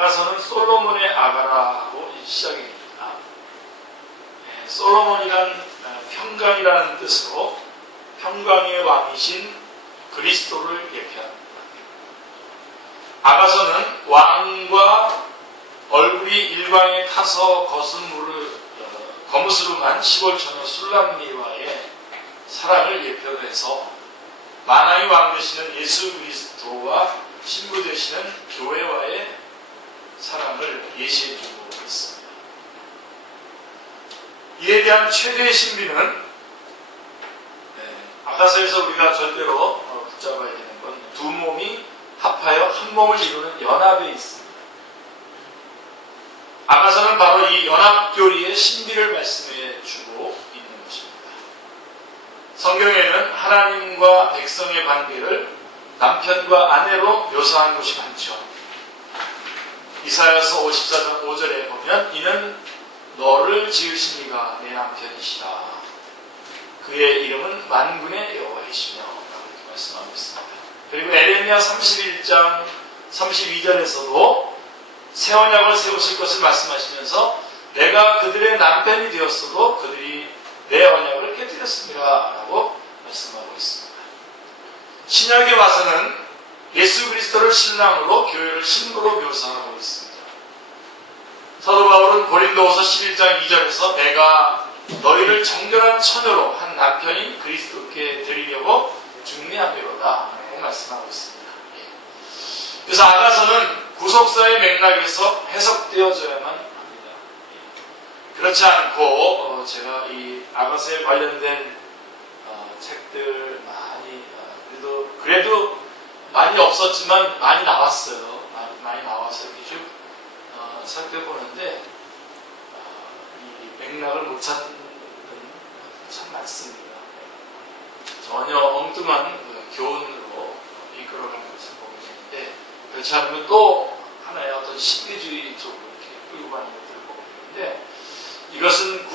아가서는 솔로몬의 아가라고 시작이 됩니다. 솔로몬이란 평강이라는 뜻으로 평강의 왕이신 그리스도를 예표합니다. 아가서는 왕과 얼굴이 일광에 타서 거무스름한 15처녀 술람미와의 사랑을 예표로 해서 만왕의 왕 되시는 예수 그리스도와 신부 되시는 교회와의 사랑을 예시해주고 있습니다. 이에 대한 최대의 신비는 아가서에서 우리가 절대로 붙잡아야 되는 건 두 몸이 합하여 한 몸을 이루는 연합에 있습니다. 아가서는 바로 이 연합교리의 신비를 말씀해 주고 있는 것입니다. 성경에는 하나님과 백성의 관계를 남편과 아내로 묘사한 곳이 많죠. 이사야서 54장 5절에 보면 이는 너를 지으신 이가 내 남편이시라. 그의 이름은 만군의 여호와이시며 라고 말씀하고 있습니다. 그리고 에레미야 31장 32절에서도 새 언약을 세우실 것을 말씀하시면서 내가 그들의 남편이 되었어도 그들이 내 언약을 깨뜨렸습니다 라고 말씀하고 있습니다. 신약에 와서는 예수 그리스도를 신랑으로 교회를 신부로 묘사하고 있습니다. 사도 바울은 고린도후서 11장 2절에서 내가 너희를 정결한 처녀로 한 남편인 그리스도께 드리려고 중매하미로다 라고 말씀하고 있습니다. 그래서 아가서는 구속사의 맥락에서 해석되어져야만 합니다. 그렇지 않고 제가 이 아가서에 관련된 책들 많이 그래도 많이 없었지만 많이 나왔어요. 많이 나와서 이렇게 쭉 살펴보는데 이 맥락을 못 찾는 참 많습니다. 전혀 엉뚱한 교훈으로 이끌어가는 것을 보게 되는데 그렇지 않으면 또 하나의 어떤 신비주의 쪽으로 이렇게 끌고 가는 것들을 보게 되는데 이것은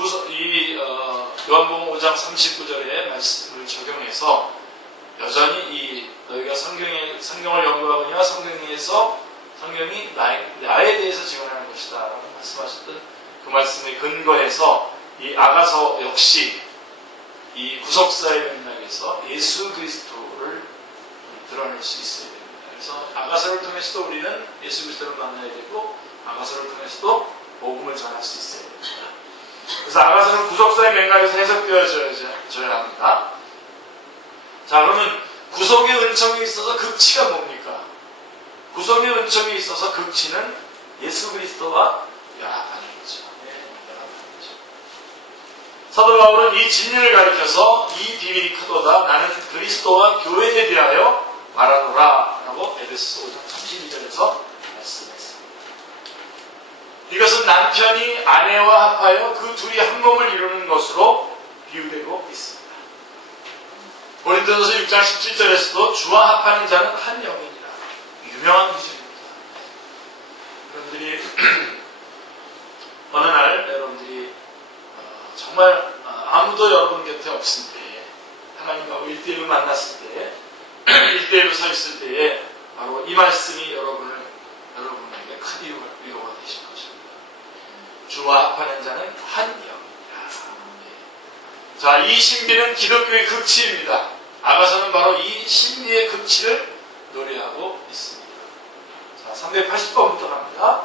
요한복음 5장 39절의 말씀을 적용해서 여전히 너희가 성경을 연구하거니와 성경에서 성경이 나에 대해서 증언하는 것이다 라고 말씀하셨던 그 말씀에 근거해서 이 아가서 역시 이 구속사의 맥락에서 예수 그리스도를 드러낼 수 있어야 됩니다. 그래서 아가서를 통해서도 우리는 예수 그리스도를 만나야 되고 아가서를 통해서도 복음을 전할 수 있어야 됩니다. 그래서 아가서는 구속사의 맥락에서 해석되어져야 합니다. 자, 그러면 구속의 은총이 있어서 극치가 뭡니까? 구속의 은총이 있어서 극치는 예수 그리스도와 연합하는 거죠. 사도 바울은 이 진리를 가리켜서 이 비밀이 크도다 나는 그리스도와 교회에 대하여 말하노라 라고 에베소서 5장 32절에서 말씀했습니다. 이것은 남편이 아내와 합하여 그 둘이 한 몸을 이루는 것으로 비유되고 있습니다. 고린도전서 6장 17절에서도 주와 합하는 자는 한 영이니라. 유명한 구절입니다. 여러분들이 어느 날 여러분들이 정말 아무도 여러분 곁에 없을 때에 하나님하고 1대1로 만났을 때에 1대1로 서 있을 때에 바로 이 말씀이 여러분에게 큰 위로가 되실 것입니다. 주와 합하는 자는 한 영이니라. 자, 이 신비는 기독교의 극치입니다. 아가서는 바로 이 신비의 극치를 노래하고 있습니다. 자, 380번부터 갑니다.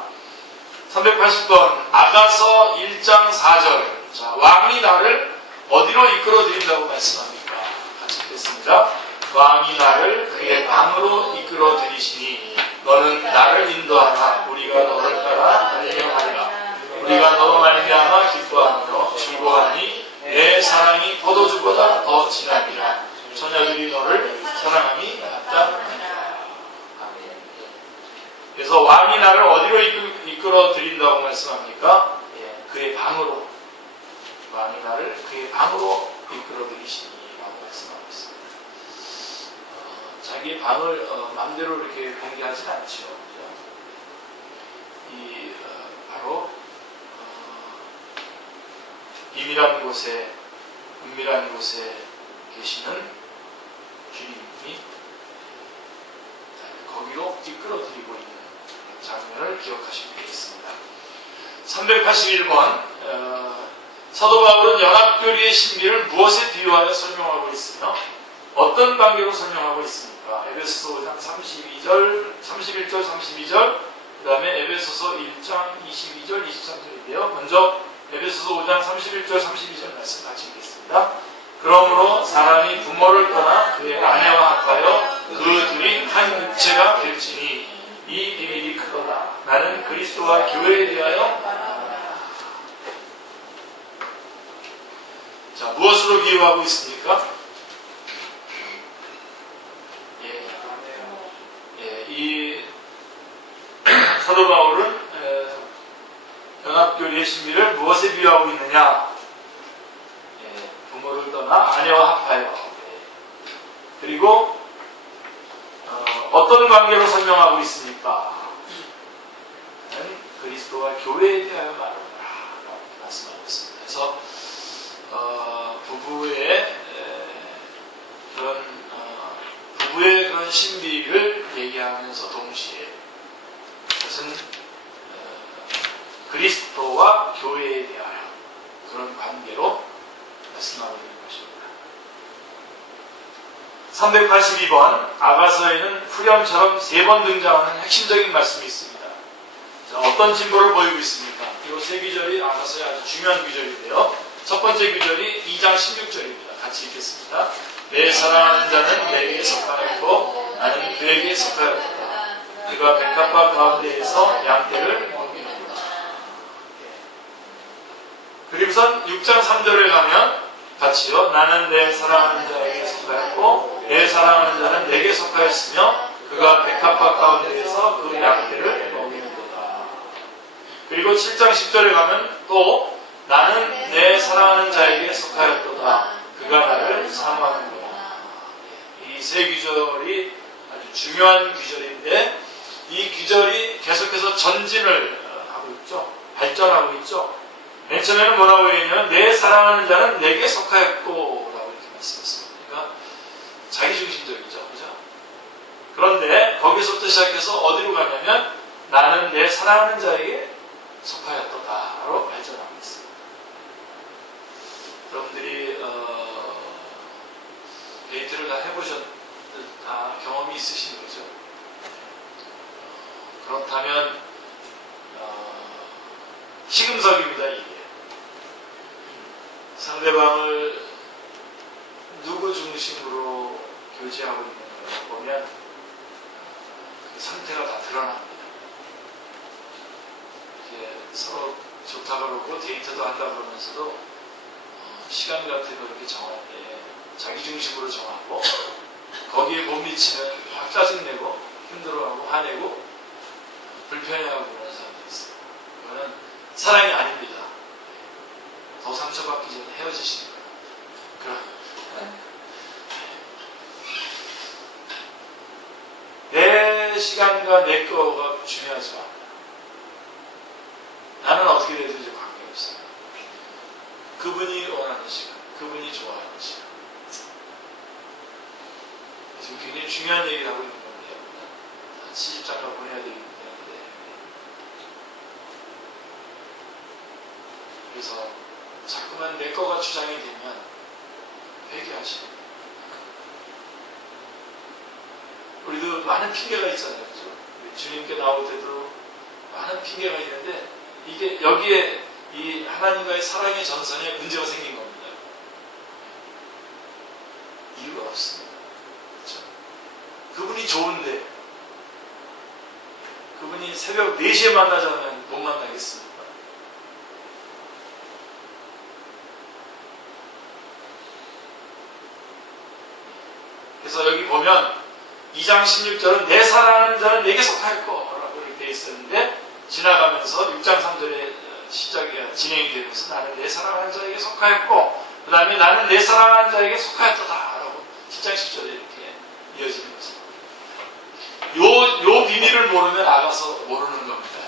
380번 아가서 1장 4절. 자, 왕이 나를 어디로 이끌어 드린다고 말씀합니까? 같이 읽겠습니다. 왕이 나를 그의 방으로 이끌어 드리시니 너는 나를 인도하라. 우리가 너를 따라 달려가리라. 우리가 너로 말미암아 기뻐하므로 즐거워하니 내 사랑이 포도주보다 더 진하니라. 처녀들이 너를 사랑함이 낫다. 그래서 왕이 나를 어디로 이끌어 드린다고 말씀합니까? 그의 방으로. 왕이 나를 그의 방으로 이끌어 드리시니라고 말씀하고 있습니다. 자기의 방을 마음대로 이렇게 공개하진 않죠. 바로 비밀한 곳에, 은밀한 곳에 계시는 주님이 거기로 이끌어 드리고 있는 장면을 말을 기억하시면 되겠습니다. 381번 사도 바울은 연합교리의 신비를 무엇에 비유하여 설명하고 있으며 어떤 관계로 설명하고 있습니까? 에베소서 5장 31절, 32절, 그 다음에 에베소서 1장 22절, 23절인데요. 먼저 에베소서 5장 31절, 32절 말씀 같이 읽겠습니다. 그러므로 사람이 부모를 떠나 그의 아내와 합하여 그 둘이 한 육체가 될지니 이 비밀이 크도다. 나는 그리스도와 교회에 대하여 자, 무엇으로 비유하고 있습니까? 이 사도 바울은 연합교리의 신비를 무엇에 비유하고 있느냐? 부모를 떠나 아내와 합하여. 그리고 어떤 관계로 설명하고 있습니까? 그리스도와 교회에 대하여 말한다 라고 말씀하고 있습니다. 그래서 부부의 그런 신비를 얘기하면서 동시에 그것은 그리스도와 교회에 대하여 그런 관계로 말씀하고 있는 것입니다. 382번 아가서에는 후렴처럼 3번 등장하는 핵심적인 말씀이 있습니다. 자, 어떤 진보를 보이고 있습니까? 이 세 구절이 아가서의 아주 중요한 구절인데요. 첫 번째 구절이 2장 16절입니다. 같이 읽겠습니다. 내 사랑하는 자는 내게 속하였고 나는 그에게 속하였다. 그가 백합화 가운데에서 양떼를 먹이는구나. 그리고선 6장 3절에 가면 같이요. 나는 내 사랑하는 자에게 속하였고 내 사랑하는 자는 내게 속하였으며 그가 백합화 가운데에서 그 양떼를 먹이는구나. 그리고 7장 10절에 가면 또 나는 내 사랑하는 자에게 속하였도다. 그가 나를 사모하는구나. 이 세 구절이 아주 중요한 구절인데 이 구절이 계속해서 전진을 하고 있죠. 발전하고 있죠. 맨 처음에는 뭐라고 했냐면 내 사랑하는 자는 내게 속하였고 라고 이렇게 말씀했습니다. 그러니까 자기중심적이죠. 그죠? 그런데 거기서부터 시작해서 어디로 가냐면 나는 내 사랑하는 자에게 속하였도다로 발전하고 있습니다. 여러분들이 데이트를 다 다 경험이 있으신 거죠. 그렇다면 시금석입니다. 이게 상대방을 누구 중심으로 교제하고 있는 걸 보면 그 상태가 다 드러납니다. 이게 서로 좋다고 그러고 데이트도 한다고 그러면서도 시간 같은 거 이렇게 정할 때 자기 중심으로 정하고 거기에 못 미치면 확 짜증내고 힘들어하고 화내고 불편해하고 그러는 사람들이 있어요. 이거는 사랑이 아닙니다. 더 상처받기 전에 헤어지시는 거예요. 내 시간과 내 거가 중요하죠. 나는 어떻게 되든지 관계없어요. 그분이 원하는 시간, 그분이 좋아하는 시간. 지금 굉장히 중요한 얘기를 하고 있는 건데요. 시집장가 보내야 되기 때문에. 그래서 자꾸만 내 거가 주장이 되면 회개하시고. 우리도 많은 핑계가 있잖아요. 그렇죠? 주님께 나올 때도 많은 핑계가 있는데 이게 여기에 이 하나님과의 사랑의 전선에 문제가 생긴 겁니다. 이유가 없습니다. 그렇죠? 그분이 좋은데 그분이 새벽 4시에 만나자면 못 만나겠습니까? 그래서 여기 보면 2장 16절은 내 사랑하는 자는 내게 속하였고 라고 이렇게 되어 있었는데 지나가면서 6장 3절에 시작이 진행이 되면서 나는 내 사랑하는 자에게 속하였고 그 다음에 나는 내 사랑하는 자에게 속하였다 라고 7장 10절에 이렇게 이어지는 거죠. 요 비밀을 모르면 나가서 모르는 겁니다.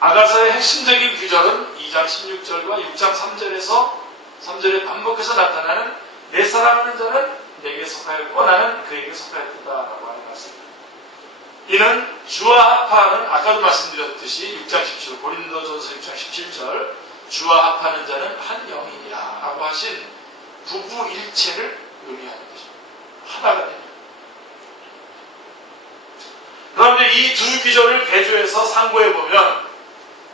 아가서의 핵심적인 구절은 2장 16절과 6장 3절에서 3절에 반복해서 나타나는 내 사랑하는 자는 내게 속하였고 나는 그에게 속하였다라고 하는 말씀입니다. 이는 주와 합하는, 아까도 말씀드렸듯이 6장 17절, 고린도전서 6장 17절, 주와 합하는 자는 한 영이니라 라고 하신 부부일체를 의미하는 것입니다. 하나가 됩니다. 그런데 이 두 기조를 대조해서 상고해보면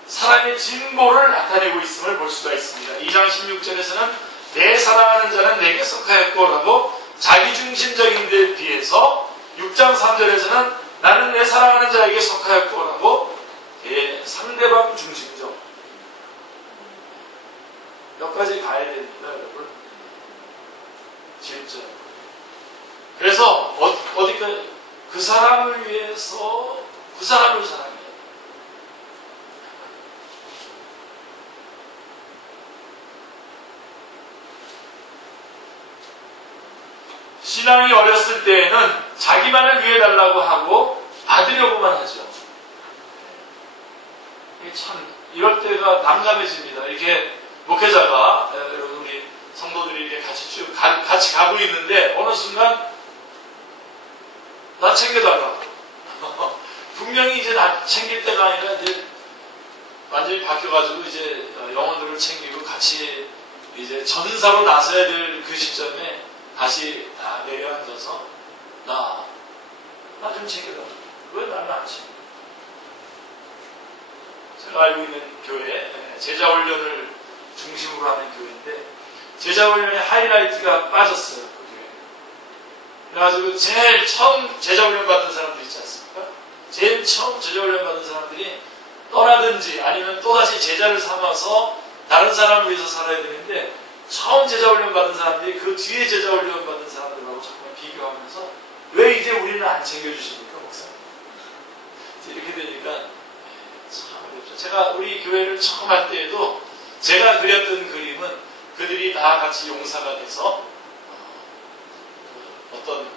사랑의 진보를 나타내고 있음을 볼 수가 있습니다. 2장 16절에서는 내 사랑하는 자는 내게 속하였고 라고 자기중심적인 데 비해서 6장 3절에서는 나는 내 사랑하는 자에게 속하였고 라고 상대방 중심적 몇 가지 가야 됩니다, 여러분. 진짜. 그래서 어디까지 그 사람을 위해서 그 사람을 사랑해요. 신앙이 어렸을 때에는 자기만을 위해 달라고 하고 받으려고만 하죠. 이게 참 이럴 때가 난감해집니다. 이렇게 목회자가 여러분 우리 성도들이 이렇게 같이 가고 있는데 어느 순간 나 챙겨달라고. 분명히 이제 나 챙길 때가 아니라 이제 완전히 바뀌어가지고 이제 영혼들을 챙기고 같이 이제 전사로 나서야 될 그 시점에 다시 다 내려앉아서 나 좀 챙겨달라고. 왜 나는 안 챙겨? 제가 알고 있는 교회, 제자훈련을 중심으로 하는 교회인데 제자훈련의 하이라이트가 빠졌어요. 그 교회. 그래가지고 제일 처음 제자훈련 받은 사람들 있지 않습니까? 제일 처음 제자훈련 받은 사람들이 떠나든지 아니면 또다시 제자를 삼아서 다른 사람을 위해서 살아야 되는데 처음 제자훈련 받은 사람들이 그 뒤에 제자훈련 받은 사람들하고 정말 비교하면서 왜 이제 우리는 안 챙겨주십니까, 목사님? 이렇게 되니까 참 어렵죠. 제가 우리 교회를 처음 할 때에도 제가 그렸던 그림은 그들이 다 같이 용사가 돼서 어떤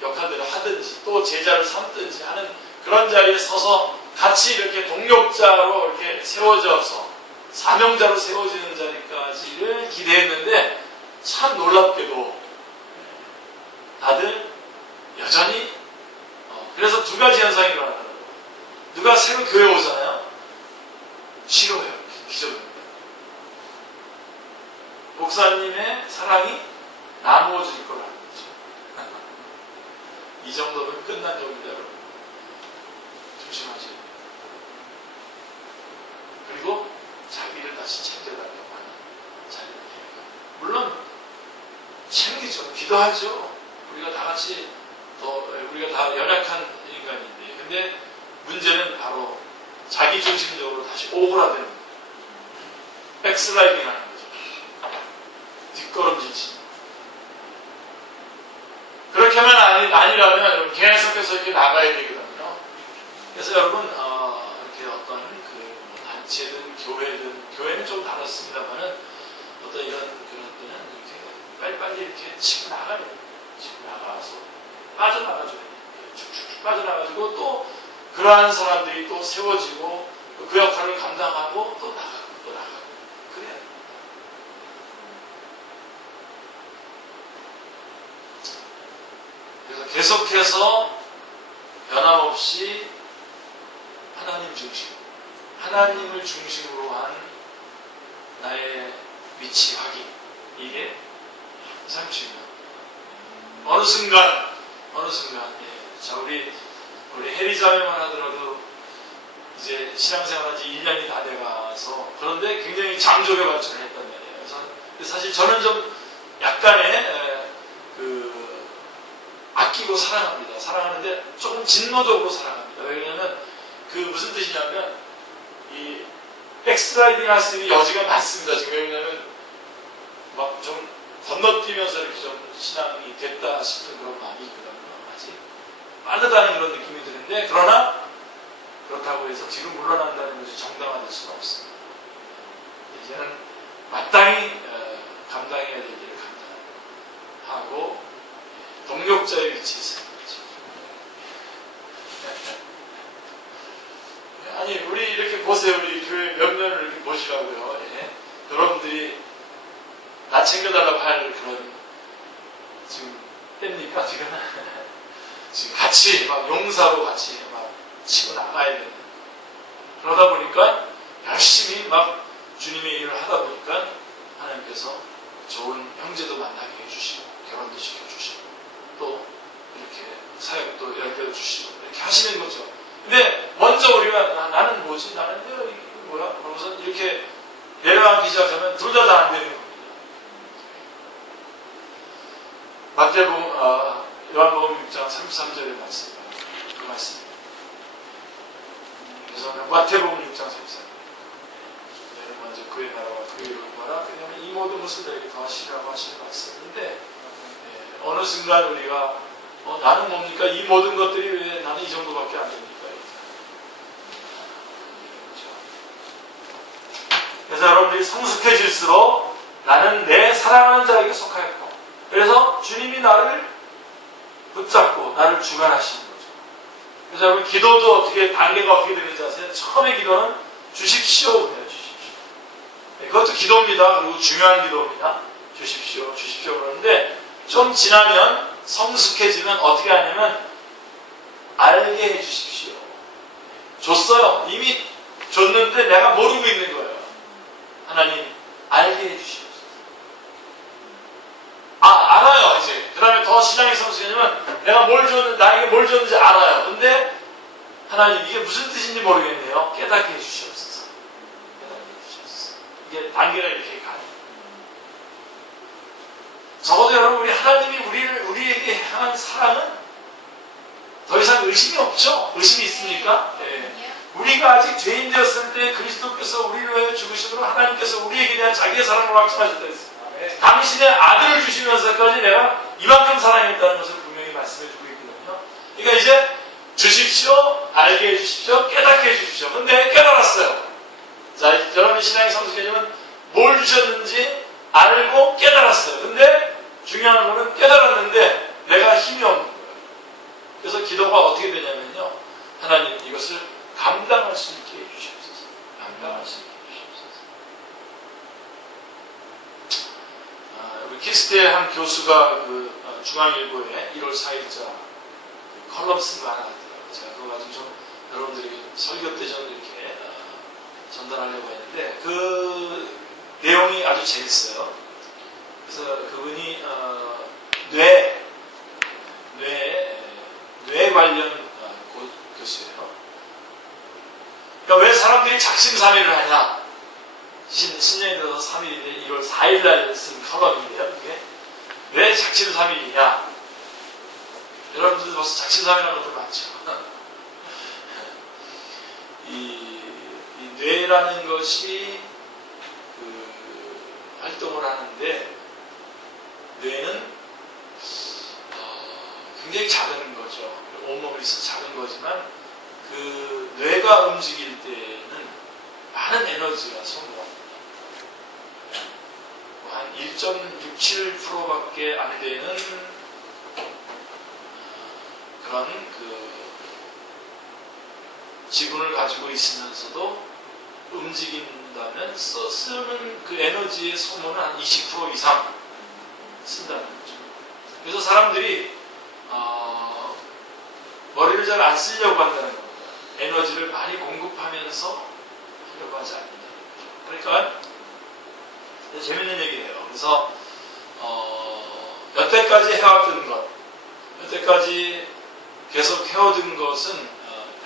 역할들을 하든지 또 제자를 삼든지 하는 그런 자리에 서서 같이 이렇게 동력자로 이렇게 세워져서 사명자로 세워지는 자리까지를 기대했는데 참 놀랍게도 다들 여전히 그래서 두 가지 현상이 일어나더라고요. 누가 새로 교회 오잖아요. 싫어해요. 기적입니다. 목사님의 사랑이 나누어질 거라는 거죠. 이 정도면 끝난 적입니다, 여러분. 조심하세요. 그리고 자기를 다시 챙겨달라고 하는 자리를 해요. 물론 챙기죠. 기도하죠. 우리가 다 같이 우리가 다 연약한 인간인데 근데 문제는 바로 자기 중심적으로 다시 오그라드는 거예요. 백슬라이딩 하는 거죠. 뒷걸음질치. 그렇게만 아니라면 여러분 계속해서 이렇게 나가야 되거든요. 그래서 여러분 이렇게 어떤 그 단체든 교회는 좀 다릅니다만은 어떤 이런 그런 때는 이렇게 빨리 이렇게 치고 나가야 돼요. 치고 나가서 빠져나가줘야 돼요. 쭉쭉쭉 빠져나가지고 또 그러한 사람들이 또 세워지고 그 역할을 감당하고 또 나가고 그래야 돼요. 그래서 계속해서 변함없이 하나님 중심, 하나님을 중심으로 한 나의 위치 확인, 이게 참 중요합니다. 어느 순간, 자, 우리 해리자매만 하더라도 이제 신앙생활 한 지 1년이 다 돼가서 그런데 굉장히 장족의 발전을 했단 말이에요. 그래서 사실 저는 좀 약간의 아끼고 사랑합니다. 사랑하는데 조금 진노적으로 사랑합니다. 왜냐하면 그 무슨 뜻이냐면 이 백스라이딩 할 수 있는 여지가 많습니다. 지금 왜냐하면 막 좀 건너뛰면서 이렇게 좀 신앙이 됐다 싶은 그런 마음이 있거든요. 아직 빠르다는 그런 느낌이 드는데 그러나 그렇다고 해서 뒤로 물러난다는 것이 정당화될 수는 없습니다. 이제는 마땅히 감당해야 될 일을 감당하고 동력자의 위치에 서는 거죠. 아니 우리 이렇게 보세요. 우리 교회 몇 년을 이렇게 보시라고요. 예. 여러분들이 나 챙겨달라고 할 그런 지금 때입니까, 지금? 지금 같이 막 용사로 같이 막 치고 나가야 되는. 그러다 보니까 열심히 막 주님의 일을 하다 보니까 하나님께서 좋은 형제도 만나게 해주시고, 결혼도 시켜주시고, 또 이렇게 사역도 연결해주시고, 이렇게 하시는 거죠. 근데 먼저 우리가 나는 뭐지? 나는 이게 뭐야? 그러면서 이렇게 내려가기 시작하면 둘 다 안 되는 겁니다. 요한복음 6장 33절의 말씀입니다. 그 말씀입니다. 그래서 마태복음 6장 33절. 너희는 먼저 그의 나라와 그의 의를 구하라. 그러면 이 모든 것을 너에게 더하시라고 하시는 말씀인데, 어느 순간 우리가 나는 뭡니까? 이 모든 것들이 왜 나는 이 정도밖에 안 됩니까? 그래서 여러분들이 성숙해질수록 나는 내 사랑하는 자에게 속하였고, 그래서 주님이 나를 붙잡고 나를 주관하시는 거죠. 그래서 여러분 기도도 어떻게 단계가 어떻게 되는지 아세요? 처음에 기도는 주십시오. 주십시오. 그것도 기도입니다. 그리고 중요한 기도입니다. 주십시오. 주십시오. 그러는데 좀 지나면 성숙해지면 어떻게 하냐면 알게 해 주십시오. 줬어요. 이미 줬는데 내가 모르고 있는 거예요. 하나님 알게 해 주시옵소서. 알아요 이제. 그 다음에 더 신앙의 성숙해지면 내가 나에게 뭘 줬는지 알아요. 근데 하나님 이게 무슨 뜻인지 모르겠네요. 깨닫게 해 주시옵소서. 깨닫게 해 주시옵소서. 이게 단계가 이렇게 가요. 적어도 여러분 우리 하나님이 우리에게 향한 사랑은 더 이상 의심이 없죠? 의심이 있습니까? 네. 우리가 아직 죄인 되었을 때 그리스도께서 우리를 위하여 죽으심으로 하나님께서 우리에게 대한 자기의 사랑을 확증하셨다 했습니다. 당신의 아들을 주시면서까지 내가 이만큼 사랑했다는 것을 분명히 말씀해 주고 있거든요. 그러니까 이제 주십시오, 알게 해주십시오, 깨닫게 해주십시오. 근데 깨달았어요. 자, 여러분이 신앙이 성숙해지면 뭘 주셨는지 알고 깨달았어요. 근데 중요한 거는 깨달았는데 내가 힘이 없는 거예요. 그래서 기도가 어떻게 되냐면요. 하나님 이것을 감당할 수 있게 해주시옵소서. 감당할 수 있게 해주시옵소서. 우리 키스트의 한 교수가 중앙일보에 1월 4일자 컬럼 쓴 거 하나 같더라고요. 제가 그거 가지고 좀 여러분들에게 설교 때 좀 이렇게 전달하려고 했는데 그 내용이 아주 재밌어요. 그래서 그분이 뇌 관련 교수예요. 그러니까 왜 사람들이 작심삼일을 하냐? 신년이 들어서 3일인데 1월 4일날 쓴 컬럼인데요. 그게 왜 작심삼일이냐? 여러분들도 벌써 작심삼일하는 것도 많죠. 이 뇌라는 것이 활동을 하는데 뇌는 굉장히 작은 거죠. 온몸에 있어 작은 거지만 그 뇌가 움직일 때는 많은 에너지가 소모합니다. 한 1.67%밖에 안 되는 그런 지분을 가지고 있으면서도 움직인다면 쓰는 그 에너지의 소모는 한 20% 이상 쓴다는 거죠. 그래서 사람들이 머리를 잘 안 쓰려고 한다는 겁니다. 에너지를 많이 공급하면서 하려고 하지 않는다는 거죠. 그러니까 재밌는 얘기예요. 그래서 여태까지 해왔던 것, 여태까지 계속 해오던 것은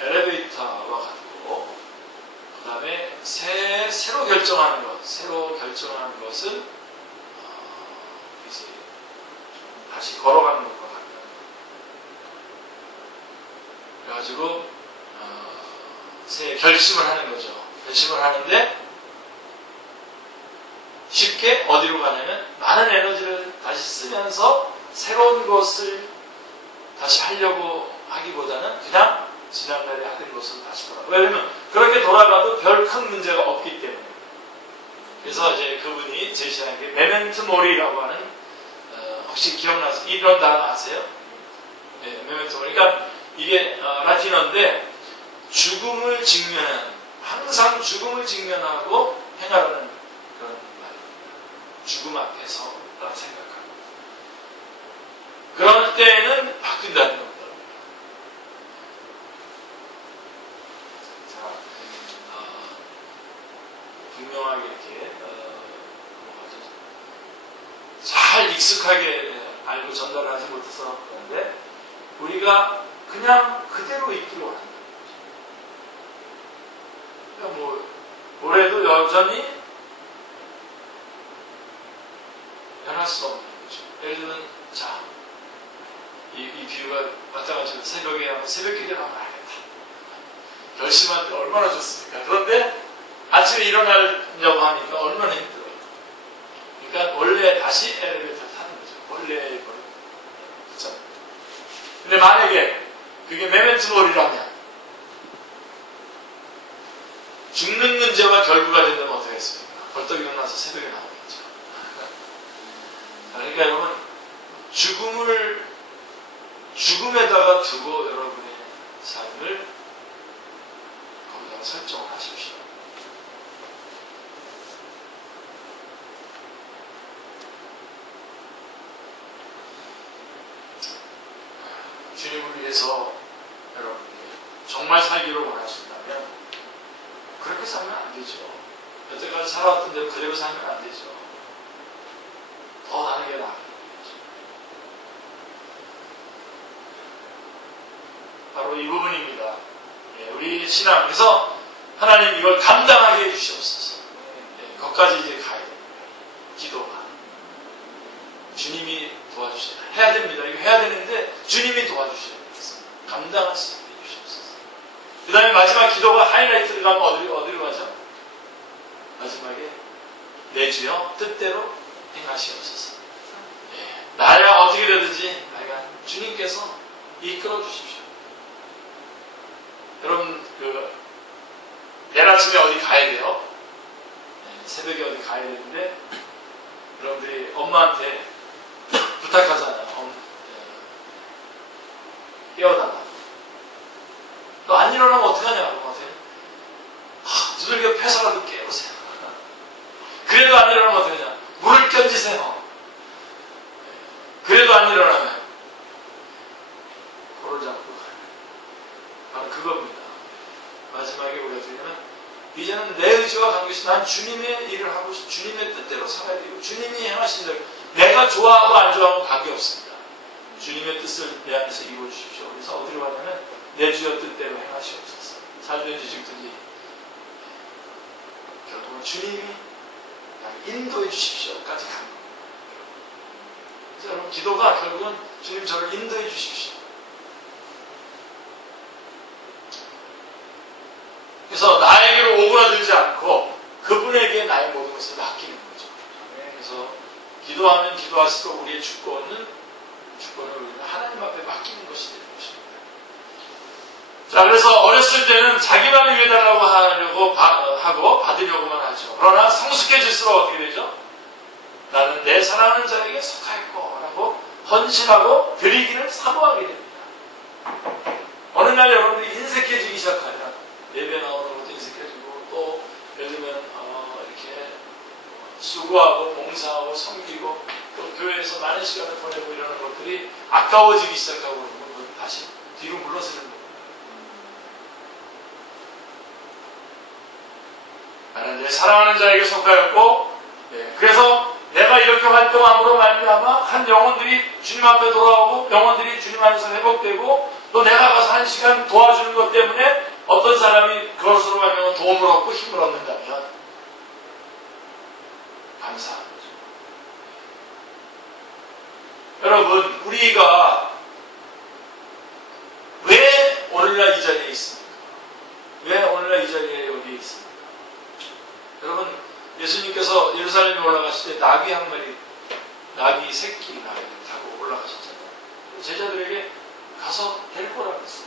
엘리베이터와 같고, 그 다음에 새로 결정하는 것은 이제 다시 걸어가는 것과 같다. 그래가지고 새 결심을 하는 거죠. 결심을 하는데 쉽게 어디로 가냐면 많은 에너지를 다시 쓰면서 새로운 것을 다시 하려고 하기보다는 그냥 지난날에 하던 것을 다시 돌아가. 왜냐면 그렇게 돌아가도 별 큰 문제가 없기 때문에. 그래서 이제 그분이 제시한 게 메멘토 모리라고 하는 혹시 기억나세요? 이런 단어 아세요? 네, 메멘토 모리. 그러니까 이게 라틴어인데 죽음을 직면하는, 항상 죽음을 직면하고 행하라는 그런 말. 죽음 앞에서 생각하고. 그럴 때에는 바뀐다는 겁니다. 자, 분명하게 이렇게 잘 익숙하게 알고 전달하지 못해서 그런데 우리가 그냥 그대로 있기로 하는 거죠. 그러니까 뭐 올해도 여전히 변할 수 없는 거죠. 예를 들면 자, 이 비유가 마찬가지로 새벽에 하면 새벽 기도를 하면 알겠다. 결심할 때 얼마나 좋습니까? 그런데 아침에 일어나려고 하니까 얼마나 힘들어요. 그러니까 원래 다시 엘리베이터를 타는 거죠. 원래의 걸. 그렇죠? 근데 만약에 그게 메멘토 몰이라면 죽는 문제와 결부가 된다면 어떻게 했습니까? 벌떡 일어나서 새벽에 나오겠죠. 그러니까 여러분 죽음에다가 두고 여러분의 삶을 거기다가 설정을 하십시오. 주님을 위해서 여러분이 정말 살기를 원하신다면 그렇게 살면 안 되죠. 여태까지 살아왔던 대로 그대로 살면 안 되죠. 더 다른 게 나아요. 바로 이 부분입니다. 우리 신앙. 그래서 하나님 이걸 감당하게 해주시옵소서. 거기까지 이제 가야 됩니다. 기도가. 주님이 도와주셔야 해야 됩니다. 이거 해야 되는데 주님이 도와주셔야 되겠습니다. 감당할 수 있게 해주시옵소서. 그 다음에 마지막 기도가 하이라이트를 가면 어디로 가죠? 마지막에 내 주여 뜻대로 행하시옵소서. 나야 어떻게 되든지 나가 주님께서 이끌어 주십시오. 여러분 내일 아침에 어디 가야 돼요? 새벽에 어디 가야 되는데 여러분들이 엄마한테 부탁하잖아요. 깨워달라. 또 안 일어나면 어떡하냐고 엄마한테. 두들겨 패서라도 깨우세요. 그래도 안 일어나면 어떡하냐. 물을 던지세요. 그래도 안 일어나면 코를 잡고 가요. 바로 그겁니다. 마지막에 우리가 드리면 이제는 내 의지와 관계없이 난 주님의 일을 하고 주님의 뜻대로 살아야 되고 주님이 행하신 대로 내가 좋아하고 안 좋아하고 관계없습니다. 주님의 뜻을 내 안에서 이루어주십시오. 그래서 어디로 가냐면 내 주여 뜻대로 행하시옵소서. 살든지 죽든지 결국은 주님이 인도해 주십시오까지 갑니다. 그래서 여러분 기도가 결국은 주님 저를 인도해 주십시오. 그래서 나에게로 오그라들지 않고 그분에게 나의 모든 것을 맡기는 거죠. 그래서 기도하면 기도할수록 우리의 주권을 우리는 하나님 앞에 맡기는 것이 되는 것입니다. 자, 그래서 어렸을 때는 자기만을 위해 달라고 하고 받으려고만 하죠. 그러나 성숙해질수록 어떻게 되죠? 나는 내 사랑하는 자에게 속하였고 라고 헌신하고 드리기를 사모하게 됩니다. 어느 날 여러분들이 인색해지기 시작하면 예배 나오는 것도 인색해지고 또 예를 들면 이렇게 수고하고 봉사하고 섬기고 또 교회에서 많은 시간을 보내고 이러는 것들이 아까워지기 시작하고 그러면 다시 뒤로 물러서는 겁니다. 나는 내 사랑하는 자에게 속하였고 그래서 내가 이렇게 활동함으로 말미암아 한 영혼들이 주님 앞에 돌아오고 영혼들이 주님 안에서 회복되고 또 내가 가서 한 시간 도와주는 것 때문에 어떤 사람이 그것으로 말미암아 도움을 얻고 힘을 얻는다면 감사한 거죠. 여러분 우리가 왜 오늘날 이 자리에 있습니까? 왜 오늘날 이 자리에 여기 있습니까? 여러분 예수님께서 예루살렘에 올라가실 때 나귀 한 마리, 나귀 새끼 나귀를 타고 올라가셨잖아요. 제자들에게 가서 데리고 오라고 했어요.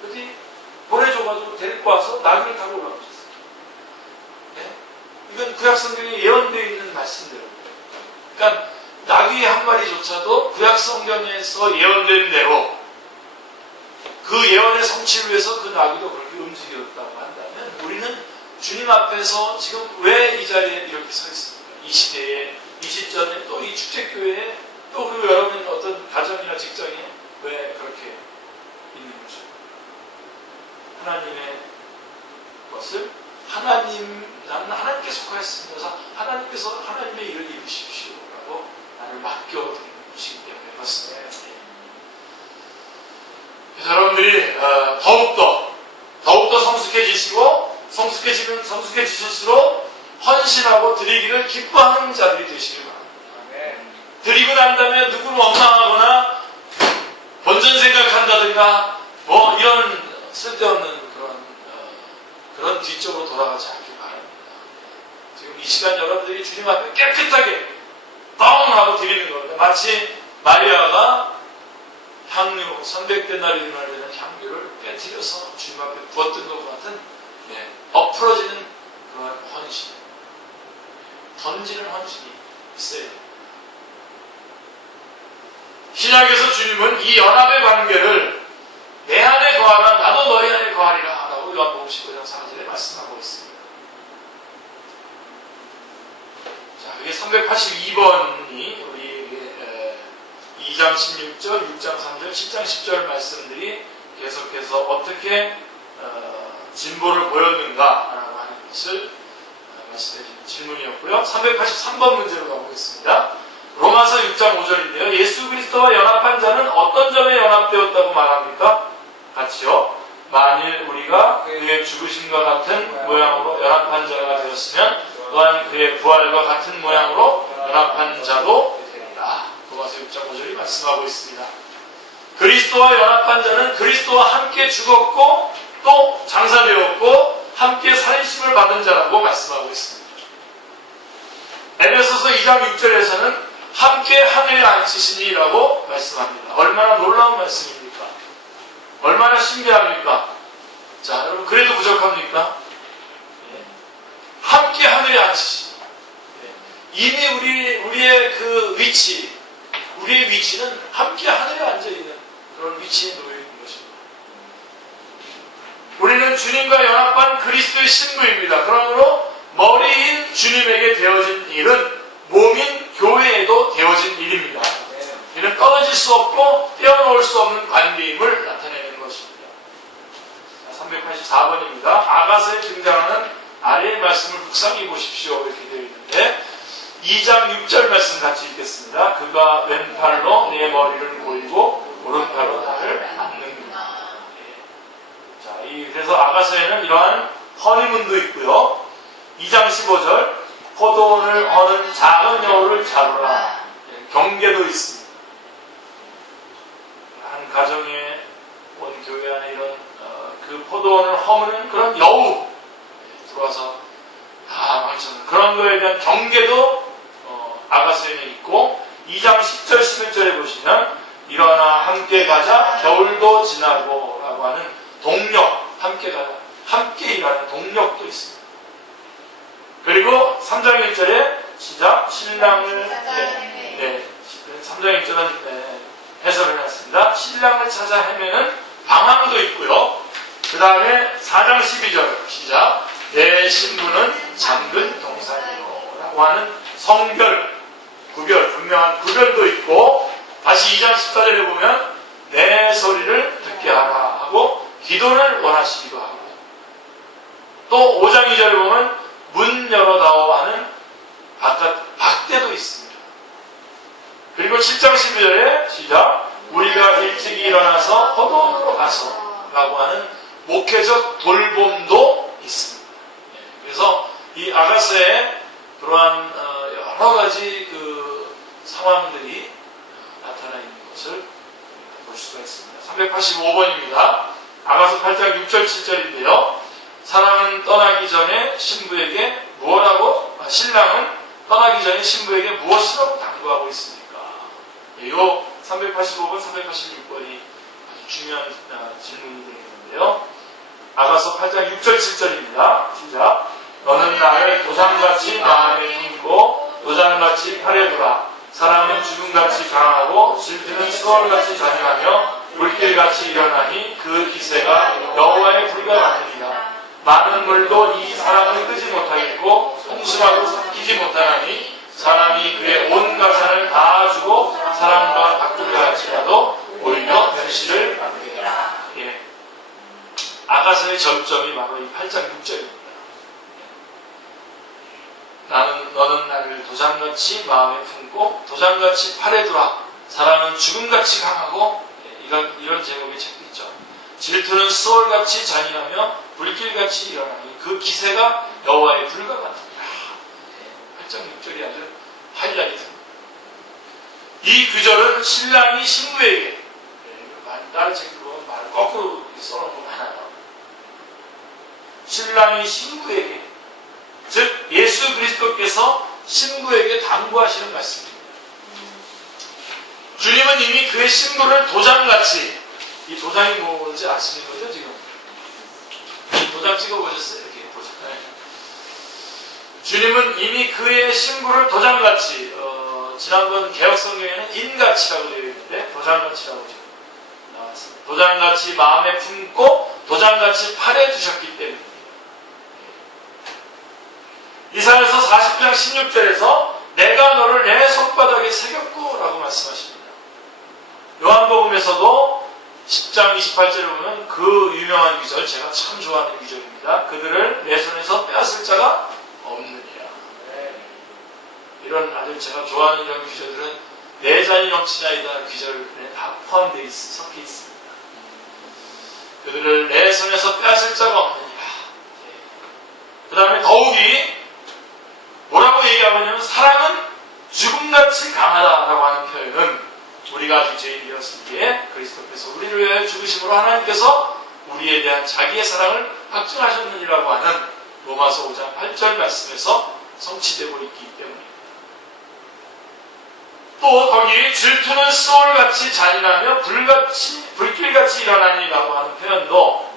그랬더니 보내줘가지고 데리고 와서 나귀를 타고 올라가셨어요. 네? 이건 구약성경에 예언되어 있는 말씀대로입니다. 그러니까 나귀 한 마리조차도 구약성경에서 예언된 대로 그 예언의 성취를 위해서 그 나귀도 그렇게 움직였다고 한다면 우리는 주님 앞에서 지금 왜 이 자리에 이렇게 서 있습니까? 이 시대에, 이 시점에 또 이 축제교회에 또 그리고 여러분 어떤 더욱더 성숙해지시고 성숙해지실수록 헌신하고 드리기를 기뻐하는 자들이 되시길 바랍니다. 드리고 난 다음에 누구를 원망하거나 본전 생각한다든가 뭐 이런 쓸데없는 그런 뒤쪽으로 돌아가지 않길 바랍니다. 지금 이 시간 여러분들이 주님 앞에 깨끗하게 하고 드리는 겁니다. 마치 마리아가 향유 300데나리 되는 향유를 깨뜨려서 주님 앞에 부었던 것 같은 엎어지는 그런 헌신, 던지는 헌신이 있어야 됩니다. 신약에서 주님은 이 연합의 관계를 내 안에 거하라 나도 너희 안에 거하리라 라고 요한복음 15장 4절에 말씀하고 있습니다. 자, 이게 382번이 우리 2장 16절, 6장 3절, 7장 10절 말씀들이 계속해서 어떻게 진보를 보였는가라고 하는 것을 말씀해 주는 질문이었고요. 383번 문제로 가보겠습니다. 로마서 6장 5절인데요. 예수 그리스도와 연합한 자는 어떤 점에 연합되었다고 말합니까? 같이요. 만일 우리가 그의 죽으심과 같은 모양으로 연합한 자가 되었으면 또한 그의 부활과 같은 모양으로 연합한 자도 되리라. 로마서 6장 5절이 말씀하고 있습니다. 그리스도와 연합한 자는 그리스도와 함께 죽었고 또 장사되었고 함께 살인심을 받은 자라고 말씀하고 있습니다. 에베소서 2장 6절에서는 함께 하늘에 앉히시니라고 말씀합니다. 얼마나 놀라운 말씀입니까? 얼마나 신비합니까? 자, 여러분 그래도 부족합니까? 함께 하늘에 앉히시니. 이미 우리의 그 위치, 우리의 위치는 함께 하늘에 앉아있는 그런 위치에 놓여있는 것입니다. 우리는 주님과 연합한 그리스도의 신부입니다. 그러므로 머리인 주님에게 되어진 일은 몸인 교회에도 되어진 일입니다. 이는 떨어질 수 없고 떼어놓을 수 없는 관계임을 나타내는 것입니다. 384번입니다. 아가서에 등장하는 아래의 말씀을 묵상해 보십시오. 이렇게 되어 있는데 2장 6절 말씀 같이 읽겠습니다. 그가 왼팔로 내 머리를 보이고 오른팔로 나를 안는구나. 자, 그래서 아가서에는 이러한 허니문도 있고요. 2장 15절 포도원을 허는 작은 여우를 잡으라. 경계도 있습니다. 한 가정에 온 교회 안에 이런 그 포도원을 허무는 그런 여우 들어와서 다 망치는 그런 거에 대한 경계도 아가서에는 있고 2장 10절 11절에 보시면 일어나 함께 가자 겨울도 지나고 라고 하는 동력 함께 가자 함께 일하는 동력도 있습니다. 그리고 3장 1절에 시작 신랑을 3장 1절은 해설을 했습니다. 신랑을 찾아 헤매는 방황도 있고요. 그 다음에 4장 12절 시작 내 신부는 잠근 동산이요 라고 하는 성별, 구별, 분명한 구별도 있고 다시 2장 14절에 보면 내 소리를 듣게 하라 하고 기도를 원하시기도 하고 또 5장 2절에 보면 문 열어다오 하는 박대도 있습니다. 그리고 7장 12절에 시작 우리가 일찍 일어나서 포도원으로 가서 라고 하는 목회적 돌봄도 있습니다. 그래서 이 아가서에 그러한 여러 가지 그 상황들이 나타나 있는 것을 볼 수가 있습니다. 385번입니다. 아가서 8장 6절 7절인데요. 사랑은 떠나기 전에 신부에게 무엇하고 신랑은 떠나기 전에 신부에게 무엇이라고 당부하고 있습니까? 이 385번, 386번이 아주 중요한 질문이 되겠는데요. 아가서 8장 6절 7절입니다. 시작. 너는 나를 도장같이 마음에 품고 도장같이 팔에 두라. 사랑은 죽음같이 강하고 질투는 수월같이 잔인하며 물길같이 일어나니 그 기세가 여호와의 불과 같으니라. 많은 물도 이 사랑을 끄지 못하겠고 홍수라도 삼키지 못하나니 사람이 그의 온 가산을 다 주고 사랑과 바꾸려 할지라도 오히려 멸시를 받으리라. 아가서의 절점이 바로 이 8장 6절입니다. 너는 나를 도장같이 마음에 품고 도장같이 팔에 두라. 사랑은 죽음같이 강하고 이런 제목의 책도 있죠. 질투는 수월같이 잔인하며 불길같이 일어나니 그 기세가 여호와의 불과 같으니라. 8장 6절이 아주 하이라이트입니다. 이 구절은 신랑이 신부에게, 다른 책도 보면 말을 거꾸로 써놓은 거 많아요. 신랑이 신부에게, 즉 예수 그리스도께서 신부에게 당부하시는 말씀입니다. 주님은 이미 그의 신부를 도장같이, 이 도장이 뭔지 아시는 거죠 지금? 도장 찍어보셨어요? 이렇게 도장. 네. 주님은 이미 그의 신부를 도장같이, 지난번 개혁성경에는 인같이라고 되어 있는데 도장같이라고 나왔습니다. 도장같이 마음에 품고 도장같이 팔에 두셨기 때문입니다. 이사야서 40장 16절에서 내가 너를 내 손바닥에 새겼고 라고 말씀하십니다. 요한복음에서도 10장 28절에 보면 그 유명한 구절, 제가 참 좋아하는 구절입니다. 그들을 내 손에서 빼앗을 자가 없느니라. 이런 아주 제가 좋아하는 이런 구절들은 내 잔이 넘치나이다 구절에 다 포함되어 섞여 있습니다. 그들을 내 손에서 빼앗을 자가 없느니라. 그 다음에 더욱이 뭐라고 얘기하고 있냐면 사랑은 죽음같이 강하다라고 하는 표현은 우리가 아직 죄인이었기에 그리스도께서 우리를 위하여 죽으심으로 하나님께서 우리에 대한 자기의 사랑을 확증하셨느니라고 하는 로마서 5장 8절 말씀에서 성취되고 있기 때문입니다. 또 거기 질투는 수월같이 잔인하며 불길같이 일어나니라고 하는 표현도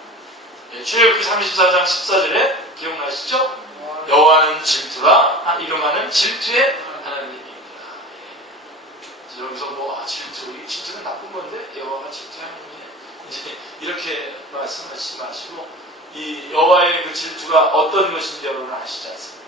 출애굽기 34장 14절에 기억나시죠? 여호와는 질투라 이름하는 질투의 하나님입니다. 여기서 질투는 나쁜 건데 여호와가 질투의 하나님이네. 이제 이렇게 말씀하시지 마시고 이 여호와의 그 질투가 어떤 것인지 여러분 아시지 않습니까?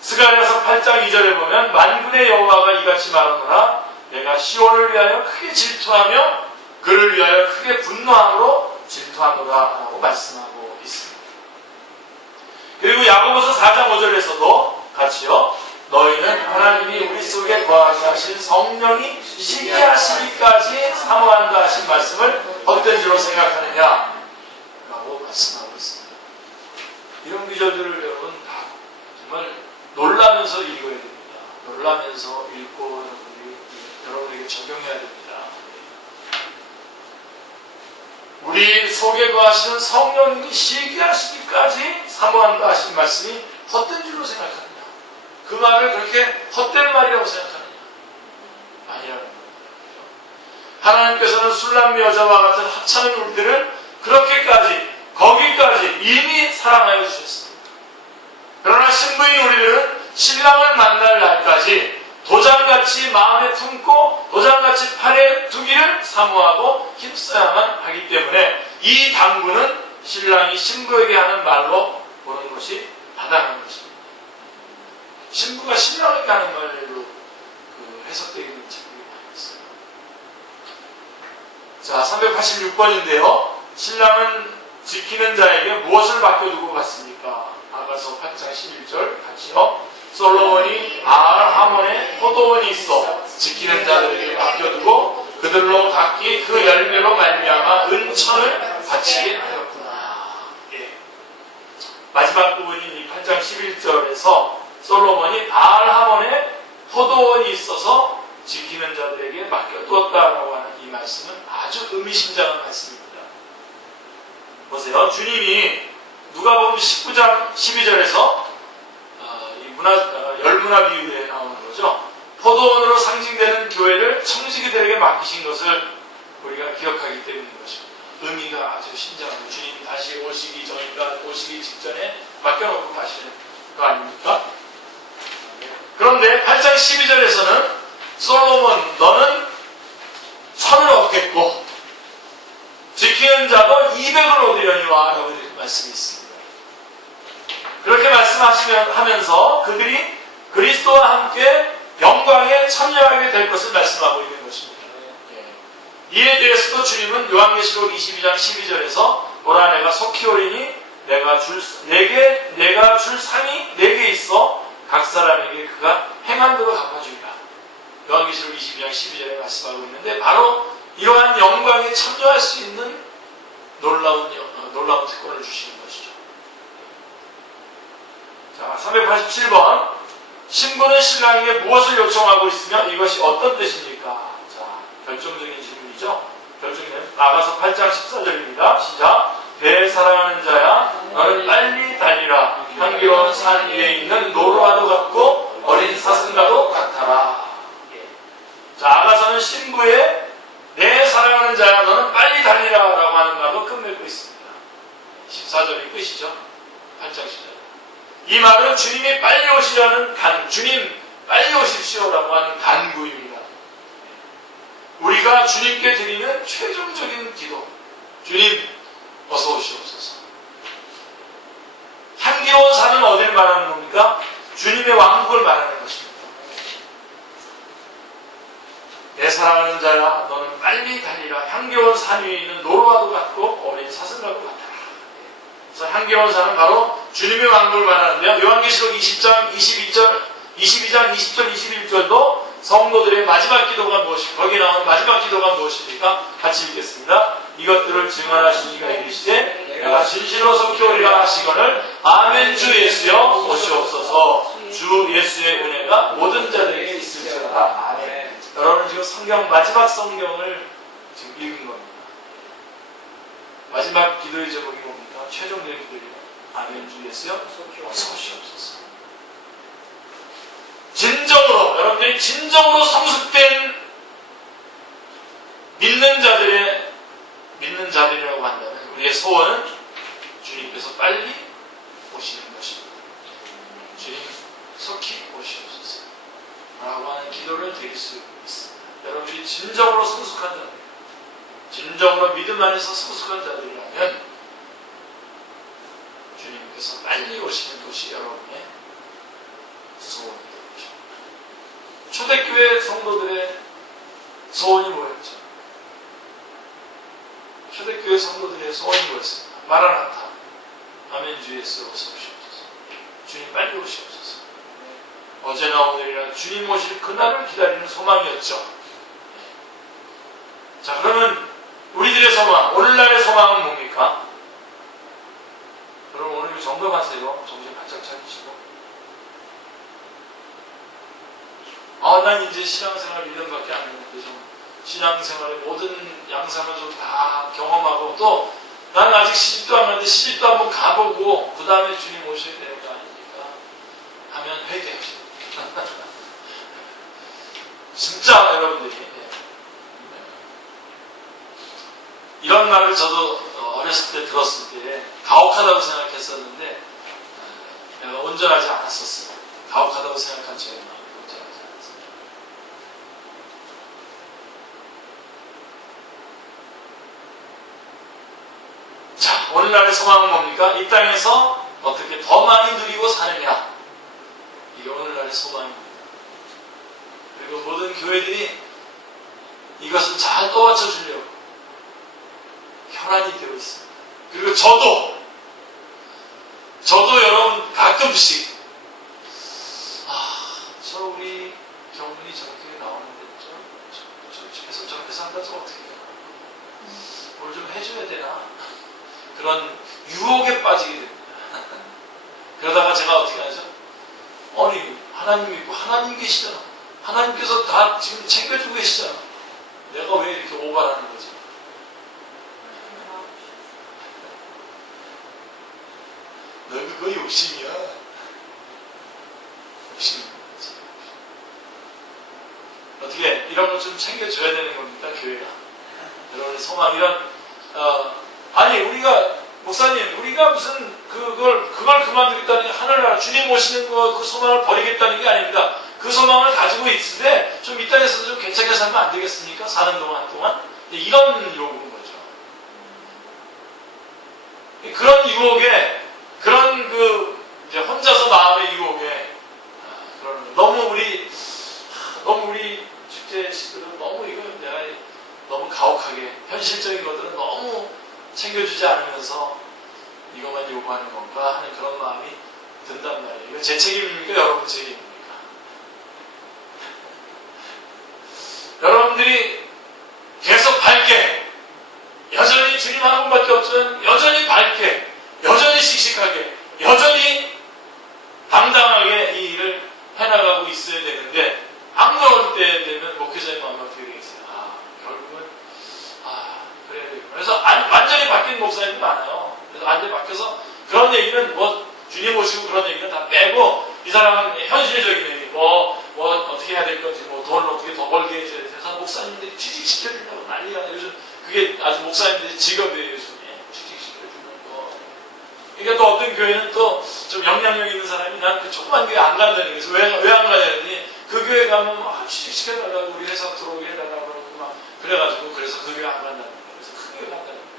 스가랴서 8장 2절에 보면 만군의 여호와가 이같이 말하노라 내가 시온을 위하여 크게 질투하며 그를 위하여 크게 분노함으로 질투하노라 라고 말씀하고 있습니다. 그리고 야고보서 4장 5절에서도 같이요 너희는 하나님이 우리 속에 거하게 하신 성령이 시기하시기까지 사모한다 하신 말씀을 헛된 줄로 생각하느냐 라고 말씀하고 있습니다. 이런 구절들을 여러분 다 정말 놀라면서 읽어야 됩니다. 놀라면서 읽고 여러분에게 적용해야 됩니다. 우리 속에 거하시는 성령님이 시기하시기까지 사모한다 하신 말씀이 헛된 줄로 생각하느냐. 그 말을 그렇게 헛된 말이라고 생각하느냐. 아니라는 겁니다. 하나님께서는 술람미 여자와 같은 하찮은 우리들을 그렇게까지 거기까지 이미 사랑하여 주셨습니다. 그러나 신부인 우리들은 신랑을 만날 날까지 도장같이 마음에 품고 도장같이 팔에 두기를 사모하고 힘써야만 하기 때문에 이 당부는 신랑이 신부에게 하는 말로 보는 것이 타당한 것입니다. 신부가 신랑에게 하는 말로 해석되기는 책이 많이 있어요. 자, 386번인데요. 신랑은 지키는 자에게 무엇을 맡겨두고 갔습니까? 아가서 8장 11절 같이요. 솔로몬이 바알하몬에 포도원이 있어 지키는 자들에게 맡겨두고 그들로 각기 그 열매로 말미암아 은천을 바치게 하였구나. 예. 마지막 부분인 이 8장 11절에서 솔로몬이 바알하몬에 포도원이 있어서 지키는 자들에게 맡겨두었다라고 하는 이 말씀은 아주 의미심장한 말씀입니다. 보세요. 주님이 누가복음 19장 12절에서 열문화 비유에 나오는 거죠. 포도원으로 상징되는 교회를 청지기들에게 맡기신 것을 우리가 기억하기 때문인 것입니다. 의미가 아주 심장하고 주님이 다시 오시기 전이니까 오시기 직전에 맡겨놓고 가시는 거 아닙니까? 그런데 8장 12절에서는 솔로몬 너는 1000을 얻겠고 지키는 자도 200을 얻으려니와 라고 말씀이 있습니다. 그렇게 말씀하시면서 그들이 그리스도와 함께 영광에 참여하게 될 것을 말씀하고 있는 것입니다. 이에 대해서도 주님은 요한계시록 22장 12절에서 보라 내가 속히 오리니 내가 줄 상이 내게 있어 각 사람에게 그가 행한 대로 갚아주리라. 요한계시록 22장 12절에 말씀하고 있는데 바로 이러한 영광에 참여할 수 있는 놀라운 특권을 주시는 것이죠. 자, 387번. 신부는 신랑에게 무엇을 요청하고 있으며 이것이 어떤 뜻입니까? 자, 결정적인 질문이죠. 결정은 나가서 8장 14절입니다. 시작. 내 사랑하는 자야, 너는 빨리 달리라. 향기로운 산 위에 있는 노루와도 같고 어린 사슴과도 같아라. 자, 아가서는 신부의 내 사랑하는 자야, 너는 빨리 달리라 라고 하는 말로 끝맺고 있습니다. 14절이 끝이죠. 8장 14절. 이 말은 주님이 빨리 오시려는 주님 빨리 오십시오라고 하는 간구입니다. 우리가 주님께 드리는 최종적인 기도, 주님 어서 오시옵소서. 향기로운 산은 어딜 말하는 겁니까? 주님의 왕국을 말하는 것입니다. 내 사랑하는 자야, 너는 빨리 달리라. 향기로운 산 위에 있는 노루와도 같고 어린 사슴과도 같아라. 그래서 향기로운 산은 바로 주님의 왕국을 말하는데요. 요한계시록 20장 22절, 22장 20절, 21절도 성도들의 마지막 기도가 무엇입니까? 거기 나오는 마지막 기도가 무엇입니까? 같이 읽겠습니다. 이것들을 증언하신 이가 이르시되 내가 진실로 속히 오리라 하시거늘 아멘. 주 예수여 오시옵소서. 주 예수의 은혜가 모든 자들에게 있을지어다. 아멘. 여러분은 지금 성경 마지막 성경을 지금 읽은 겁니다. 마지막 기도의 제목이 뭡니까? 최종적인 기도예요. 아멘. 주 예수여 어서 오시옵소서. 진정으로, 여러분들이 진정으로 성숙된 믿는 자들이라고 한다면 우리의 소원은 주님께서 빨리 오시는 것입니다. 주님 속히 오시옵소서 라고 하는 기도를 드릴 수 있습니다. 여러분들이 진정으로 성숙한 자들, 진정으로 믿음 안에서 성숙한 자들이라면 주님께서 빨리 오시는 것이 여러분의 소원입니다. 초대교회 성도들의 소원이 뭐였죠? 초대교회 성도들의 소원이 뭐였습니까? 마라나타. 아멘. 주 예수 어서 오시옵소서. 주님 빨리 오시옵소서. 어제나 오늘이나 주님 오실 그날을 기다리는 소망이었죠. 자, 그러면 우리들의 소망, 오늘날의 소망은 뭡니까? 여러분 오늘 점검하세요. 정신 바짝 차리시고. 난 이제 신앙생활 1년밖에 안 했는데 좀 신앙생활의 모든 양상을 좀 다 경험하고 또 나는 아직 시집도 안 갔는데 시집도 한번 가보고 그 다음에 주님 오셔야 되는 거 아닙니까? 하면 회개하시죠. 진짜 여러분들이 이런 말을 저도 어렸을 때 들었을 때 가혹하다고 생각했었는데 내가 온전하지 않았었어요. 가혹하다고 생각한 저의 마음이 온전하지 않았어요. 자, 오늘날의 소망은 뭡니까? 이 땅에서 어떻게 더 많이 누리고 사느냐, 이게 오늘날의 소망입니다. 그리고 모든 교회들이 이것을 잘 떠받쳐 주려고 혈안이 되어 있습니다. 그리고 저도 여러분 가끔씩 저 우리 경문이 저렇게 나오는데 저 계속 저렇게 산다 저 어떻게 해요? 뭘 좀 해줘야 되나? 그런 유혹에 빠지게 됩니다. 그러다가 제가 어떻게 하죠? 아니 하나님 믿고 하나님 계시잖아. 하나님께서 다 지금 챙겨주고 계시잖아. 내가 왜 이렇게 오바라는 거지? 너 그거 욕심이야. 욕심인 거지. 어떻게 이런 거 좀 챙겨줘야 되는 겁니까? 교회가? 여러분의 소망 이런 아니 우리가 목사님 우리가 무슨 그걸 그만두겠다는 게 하늘나라 주님 오시는 그 소망을 버리겠다는 게 아닙니다. 그 소망을 가지고 있을 때 좀 이 땅에서 좀 괜찮게 살면 안 되겠습니까? 사는 동안 이런 요구인 거죠. 그런 유혹에 그런 이제 혼자서 마음의 유혹에 너무 우리 축제식들은 너무 이거 내가 너무 가혹하게 현실적인 것들은 너무 챙겨주지 않으면서 이것만 요구하는 건가 하는 그런 마음이 든단 말이에요. 이거 제 책임입니까? 여러분 책임입니까? 여러분들이 계속 될 건지, 뭐 돈을 어떻게 더 벌게 해줘야 돼서 목사님들이 취직시켜준다고 난리가 나요. 요즘 그게 아주 목사님들의 직업이에요. 요즘에 취직시켜주는 거. 그러니까 또 어떤 교회는 또 좀 영향력 있는 사람이 난 그 조그만 교회 안 간다는 거예요. 그래서 왜 안 가냐 했더니 그 교회 가면 취직시켜달라고 우리 회사 들어오게 해달라고 그러고 막 그래가지고 그래서 그 교회 안 간다는 거예요. 그래서 그 교회 간다는 거예요.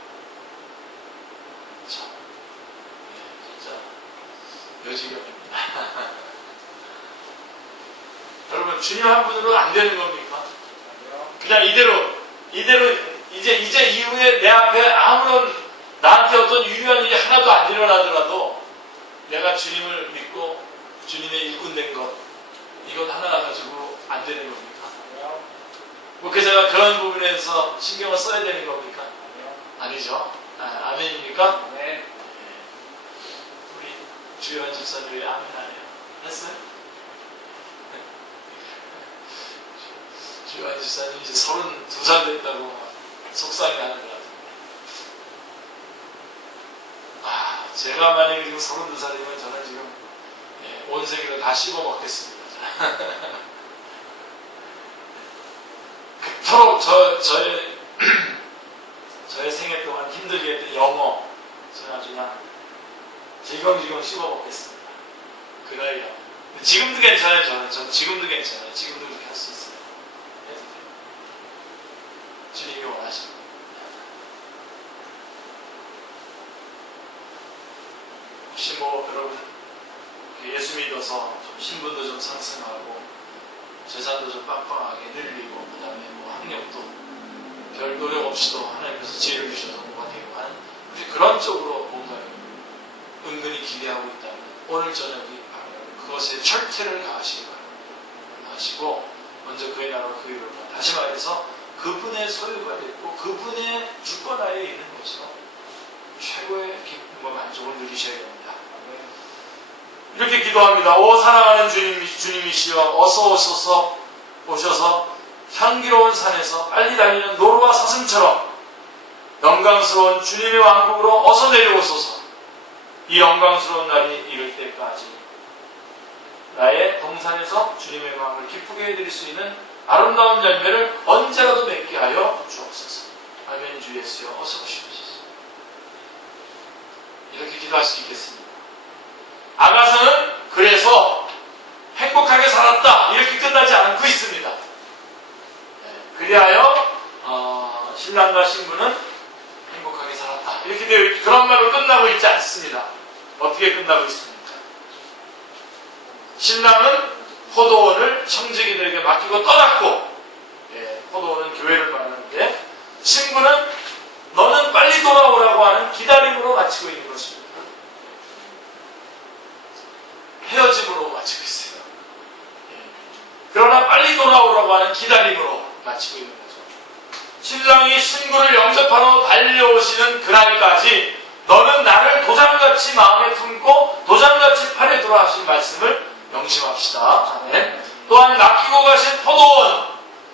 참, 진짜 여지경입니다. 여러분, 주님 한 분으로 안 되는 겁니까? 그냥 이대로 이제 이후에 내 앞에 아무런 나한테 어떤 유리한 일이 하나도 안 일어나더라도 내가 주님을 믿고 주님의 일꾼 된 것, 이것 하나 가지고 안 되는 겁니까? 뭐 제가 그런 부분에서 신경을 써야 되는 겁니까? 아니죠. 아멘입니까? 네. 우리 주요한 집사님 왜 아멘 안 해요? 했어요? 주요한 집사님 이제 32살 됐다고 속상해하는 것 같아요. 제가 만약에 지금 32살이면 저는 지금 온 세계를 다 씹어 먹겠습니다. 그토록 저의 생애 동안 힘들게 했던 영어, 저는 아주 그냥 질겅질겅 씹어 먹겠습니다. 그 나이가. 지금도 괜찮아요, 저는 지금도 괜찮아요. 지금도 그렇게 할 수 있어요. 해도 돼요. 주님이 원하십니다. 혹시 뭐 여러분 예수 믿어서 좀 신분도 좀 상승하고 재산도 좀 빵빵하게 늘리고 그 다음에 뭐 학력도 별 노력 없이도 하나님께서 지혜를 주셔서 뭐가 되고 하는 그런 쪽으로 뭔가 은근히 기대하고 있다면 오늘 저녁이 바로 그것에 철퇴를 가하시기 바랍니다. 하시고 먼저 그의 나라와 그의 의를 다시 말해서 그분의 소유가 됐고 그분의 주권하에 있는 것으로 최고의 기쁨과 만족을 누리셔야 됩니다. 이렇게 기도합니다. 오 사랑하는 주님이시여 어서 오셔서 향기로운 산에서 빨리 달리는 노루와 사슴처럼 영광스러운 주님의 왕국으로 어서 내려오소서. 이 영광스러운 날이 이를 때까지 나의 동산에서 주님의 마음을 기쁘게 해드릴 수 있는 아름다운 열매를 언제라도 맺게 하여 주옵소서. 아멘. 주 예수여 어서 오시옵소서. 이렇게 기도할 수 있겠습니다. 아가서는 그래서 행복하게 살았다 이렇게 끝나지 않고 있습니다. 그리하여 신랑과 신부는 행복하게 살았다 이렇게 되어 그런 말로 끝나고 있지 않습니다. 어떻게 끝나고 있습니까? 신랑은 포도원을 청지기들에게 맡기고 떠났고 포도원은 교회를 말하는데 신부는 너는 빨리 돌아오라고 하는 기다림으로 마치고 있는 것입니다. 헤어짐으로 마치고 있어요. 그러나 빨리 돌아오라고 하는 기다림으로 마치고 있는 거죠. 신랑이 신부를 영접하러 달려오시는 그날까지 너는 나를 도장같이 마음에 품고 도장같이 팔에 들어 하신 말씀을 명심합시다. 아멘. 또한 맡기고 가신 포도원,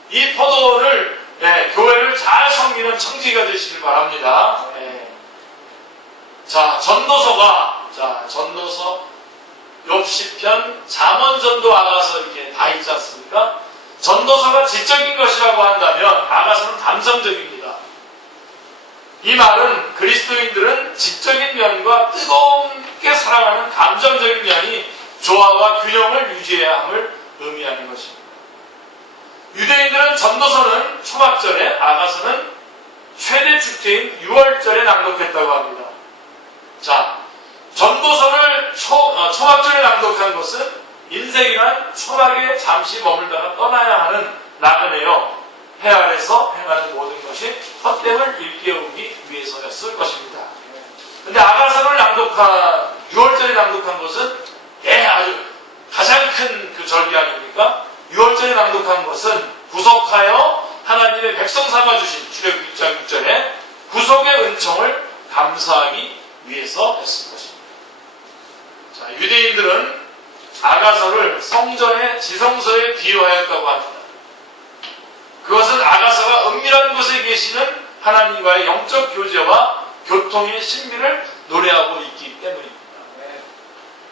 이 포도원을 교회를 잘 섬기는 청지기가 되시길 바랍니다. 자, 전도서 욥시편, 잠언전도 아가서 이렇게 다 있지 않습니까? 전도서가 지적인 것이라고 한다면 아가서는 감성적입니다. 이 말은 그리스도인들은 지적인 면과 뜨겁게 사랑하는 감정적인 면이 조화와 균형을 유지해야 함을 의미하는 것입니다. 유대인들은 전도서는 초막절에, 아가서는 최대 축제인 6월절에 낭독했다고 합니다. 자, 전도서를 초막절에 낭독한 것은 인생이란 초막에 잠시 머물다가 떠나야 하는 나그네요. 해 아래서 행하는 모든 것이 헛됨을 일깨우기 위해서였을 것입니다. 근데 아가서를 6월절에 낭독한 것은 아주 가장 큰 그 절기 아닙니까? 6월절에 낭독한 것은 구속하여 하나님의 백성 삼아주신 출애굽기 6장 6절에 구속의 은총을 감사하기 위해서였을 것입니다. 자, 유대인들은 아가서를 성전의 지성소에 비유하였다고 합니다. 그것은 아가서가 은밀한 곳에 계시는 하나님과의 영적 교제와 교통의 신비를 노래하고 있기 때문입니다.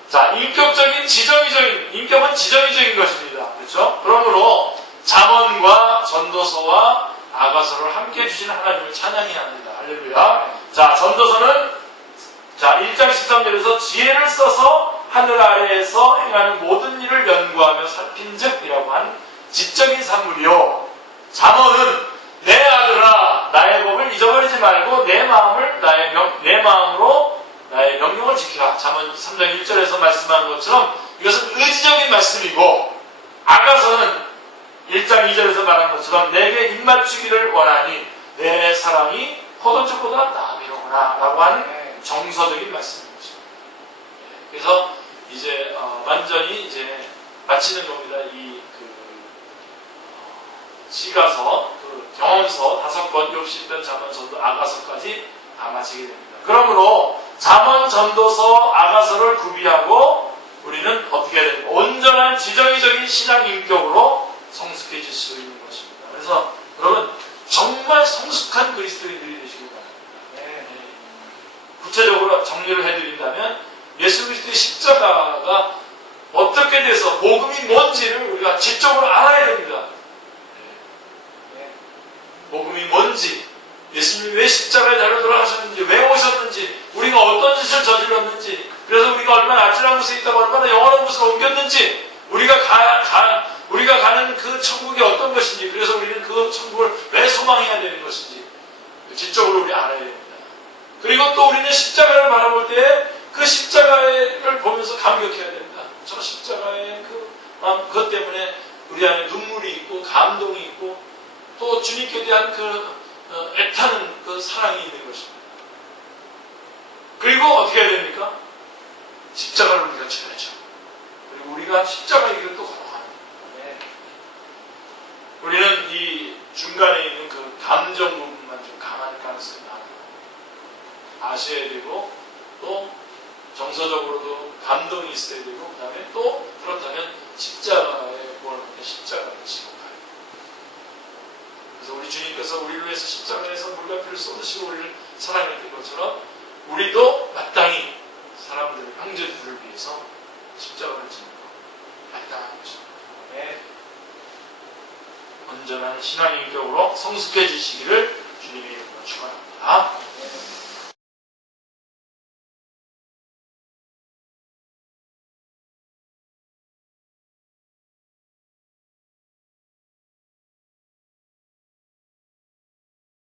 자, 인격은 지정의적인 것입니다. 됩니다. 그렇죠? 그러므로 잠언과 전도서와 아가서를 함께 주신 하나님을 찬양해야 합니다. 할렐루야. 자, 전도서는 1장 13절에서 지혜를 써서 하늘 아래에서 행하는 모든 일을 연구하며 살핀즉이라고 한 지적인 산물이요. 잠언은 내 아들아 나의 법을 잊어버리지 말고 내 마음으로 나의 명령을 지키라. 잠언 3장 1절에서 말씀하는 것처럼 이것은 의지적인 말씀이고, 아가서는 1장 2절에서 말한 것처럼 내게 입맞추기를 원하니 내 사랑이 포도주보다 나으리로구나 라고 하는 정서적인 말씀인 것입니다. 그래서 이제 완전히 이제 마치는 겁니다. 이 시가서, 경험서 5권, 욥시편, 잠언, 전도, 아가서까지 다 마치게 됩니다. 그러므로 잠언, 전도서, 아가서를 구비하고 우리는 어떻게 해야 됩니까? 온전한 지정의적인 신앙 인격으로 성숙해질 수 있는 것입니다. 그래서 여러분 정말 성숙한 그리스도인들이 되시길 바랍니다. 구체적으로 정리를 해드린다면 예수 그리스도의 십자가가 어떻게 돼서 복음이 뭔지를 우리가 지적으로 알아야 됩니다. 복음이 뭔지, 예수님이 왜 십자가에 달려 돌아가셨는지, 왜 오셨는지, 우리가 어떤 짓을 저질렀는지, 그래서 우리가 얼마나 아찔한 곳에 있다가 얼마나 영원한 곳으로 옮겼는지, 우리가 가는 그 천국이 어떤 것인지, 그래서 우리는 그 천국을 왜 소망해야 되는 것인지 지적으로 우리 알아야 됩니다. 그리고 또 우리는 십자가를 바라볼 때 그 십자가를 보면서 감격해야 됩니다. 저 십자가의 그것 때문에 우리 안에 눈물이 있고 감동이 있고 또 주님께 대한 애타는 그 사랑이 있는 것입니다. 그리고 어떻게 해야 됩니까? 십자가를 우리가 쳐야죠. 그리고 우리가 십자가의 길을 또 걸어갑니다. 우리는 이 중간에 있는 그 감정 부분만 좀 강할 가능성이 많아요. 아셔야 되고 또 정서적으로도 감동이 있어야 되고 그 다음에 또 그렇다면 십자가에 구원하는 십자가를 지고 가요. 그래서 우리 주님께서 우리를 위해서 십자가에서 물과 피를 쏟으시고 우리를 사랑했던 것처럼 우리도 마땅히 사람들, 형제들을 위해서 십자가를 지는 것 마땅한 것입니다. 온전한 신앙의 인격으로 성숙해지시기를 주님의 이름으로 축원합니다.